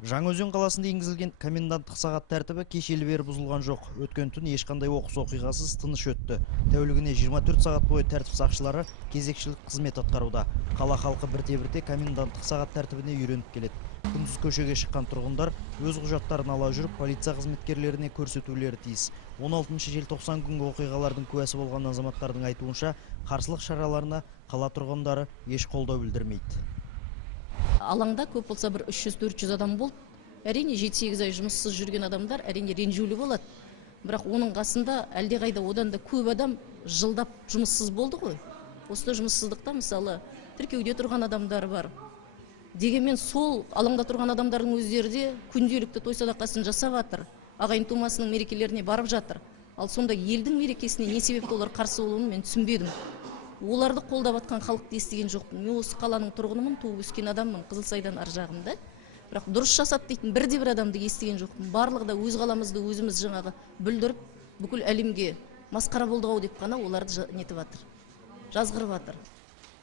Жаңаөзен қаласында енгізілген коменданттық сағат тәртібі кешелі бері бұзылған жоқ. Өткен түн ешқандай оқыс оқиғасыз тыныш өтті. Тәулігіне 24 сағат бойы тәртіп сақшылары кезекшілік қызмет атқаруда. Қала халқы бірте-бірте коменданттық сағат тәртібіне үйреніп келеді. Күндіз көшеге шыққан тұрғындар өз құжаттарын ала жүріп, полиция қызметкерлеріне көрсетулері тиіс. 16 желтоқсан күнгі оқиғалардың куәсі болған азаматтардың айтуынша, қарсылық шараларына қала тұрғындары еш қолдау білдірмейді. Алаңда көп болса бір 300-400 адам болды. Әрине 7-8 ай жұмыссыз жүрген адамдар әрине ренжулі болады. Бірақ оның қасында әлдеқайда одан да көп адам жылдап жұмыссыз болды ғой. Осы жұмыссыздықта мысалы тіркеуде тұрған адамдар бар. Дегенмен сол алаңда тұрған адамдардың өздері де күнделікті той садақасын жасап жатыр. Ағайын тумасының мерекелеріне барып жатыр. Ал сонда елдің мерекесіне не себепті олар қарсы болуын мен түсінбедім. Оларды қолдап атқан халықты естіген жоқпын. Мен осы қаланың тұрғынымын, туып өскен адаммын, Қызылсайдан ар жағында. Бірақ дұрыс жасап дейтін бірде-бір адамды естіген жоқпын. Барлығы да өз қаламызды өзіміз жаңағы бүлдіріп, бүкіл әлемге масқара болдық-ау деп қана оларды нетіп жатыр. Жазғырып жатыр.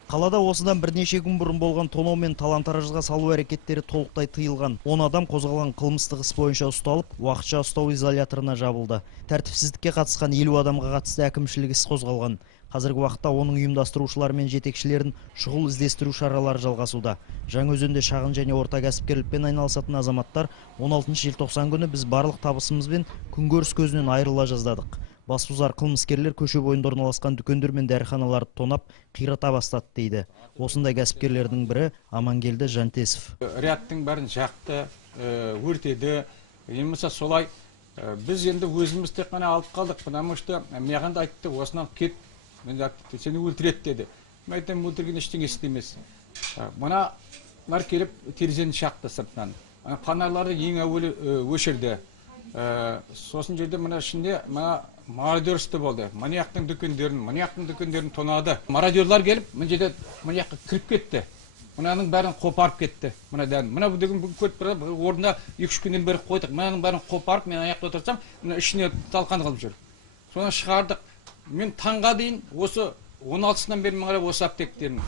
Қалада осыдан бірнеше күн бұрын болған тонау мен талан-таражға салу әрекеттері толықтай тыйылған. 10 адам қозғалған қылмыстық іс бойынша ұсталып, уақытша ұстау изоляторына жабылды. Тәртіпсіздікке қатысқан 50 адамға қатысты әкімшілік іс қозғалған. Қазіргі уақытта оның ұйымдастырушылары мен жетекшілерін шұғыл іздестіру шаралары жалғасуда. Жаңаөзенде шағын және орта кәсіпкерлікпен айналысатын азаматтар 16 желтоқсан күні біз барлық табысымызбен күнкөріс көзінен айырыла жаздадық. Басбұзар қылмыскерлер көше бойында орналасқан дүкендер мен дәріханаларды тонап, қирата бастады дейді. Осындай кәсіпкерлердің бірі Амангелді Жантесов. Рядтың бәрін жақты, өртеді. Емесі солай біз енді өзіміз тек қана алып қалдық, потому что маған да айтты, осынан кет, сені өлтіреді деді. Мен айтам, өлтірген ештеңе істемес. Мыналар келіп терезені шақты сыртынан. Фонарларды ең әуелі өшірді. Сосын жерде мына ішінде мародерсті болды. Манияқтың дүкендерін тонады. Мародерлар келіп, мына жерде манияққа кіріп кетті. Мұнаның бәрін қопарып кетті. Мұна бүгін көт бір орында 2-3 күннен бері қойдық. Мұнаның бәрін қопарып, мен аяқта отырсам, мұна ішіне талқан қылып жүр. Соны шығардық. Мен таңға дейін осы 16-сынан бері маңырап осы аптектерін.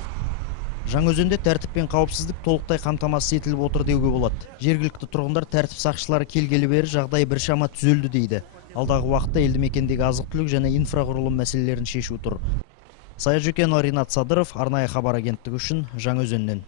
Жаңаөзенде тәртіп пен қауіпсіздік толықтай қамтамасыз етіліп отыр деуге болады. Жергілікті тұрғындар тәртіп сақшылары келгелі бері жағдай біршама түзелді дейді. Алдағы уақытта елді мекендегі азық-түлік және инфрақұрылым мәселелерін шешу тұр. Саят Жөкенов, Ринат Садыров, арнайы хабар агенттігі үшін Жаңаөзеннен.